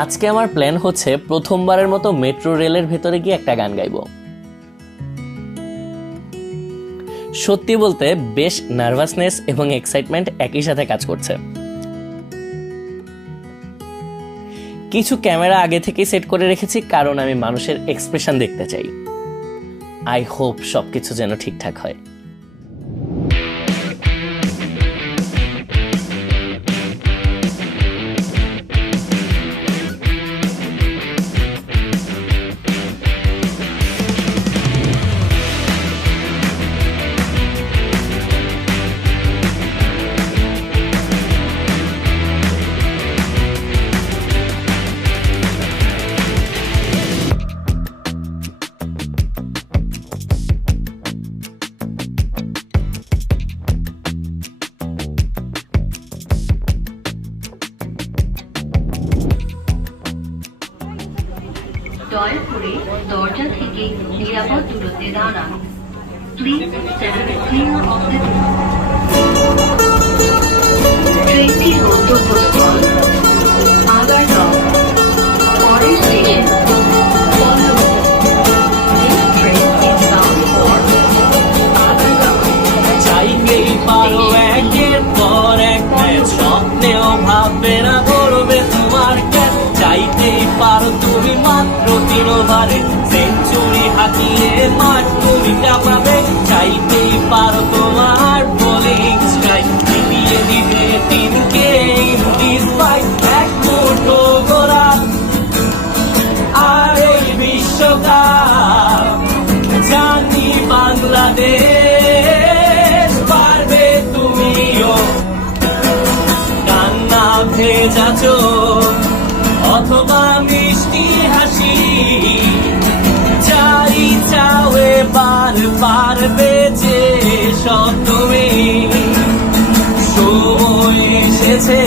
আজকে আমার প্ল্যান হচ্ছে প্রথমবারের মতো মেট্রো রেলের ভেতরে গিয়ে একটা গান গাইব। সত্যি বলতে বেশ নার্ভাসনেস এবং এক্সাইটমেন্ট একই সাথে কাজ করছে। কিছু ক্যামেরা আগে থেকেই সেট করে রেখেছি, কারণ আমি মানুষের এক্সপ্রেশন দেখতে চাই। আই হোপ সবকিছু যেন ঠিকঠাক হয়। দয়া করে দরজা থেকে নিরাপদ দূরত্বে দাঁড়ান। Please stand clear of the door. ট্রেনটির গন্তব্যস্থল আগারগাঁও, পরের station Pallab. This train is bound for Agargaon. চাইতেই পারো একের পর এক ম্যাচ, স্বপ্নেও ভাববে না করবে তোমার ক্যাচ। চাইতেই পারো তুমি মাত্র 3 ওভারে সেঞ্চুরি হাঁকিয়ে মাঠ তুমি কাঁপাবে। চাইতেই পারো তোমার বোলিং স্ট্রাইক জিতিয়ে দিবে টিমকে ইন্ডিজ ফাইট। এক মুঠো গোড়া আর এই বিশ্বকাপ, জানি বাংলাদেশ পারবে তুমিও। কান্না ভেজা চোখ অথবা মিষ্টি হাসি, চাই চাওয়ে বারবার বেঁচে সব তুমি। সময় এসেছে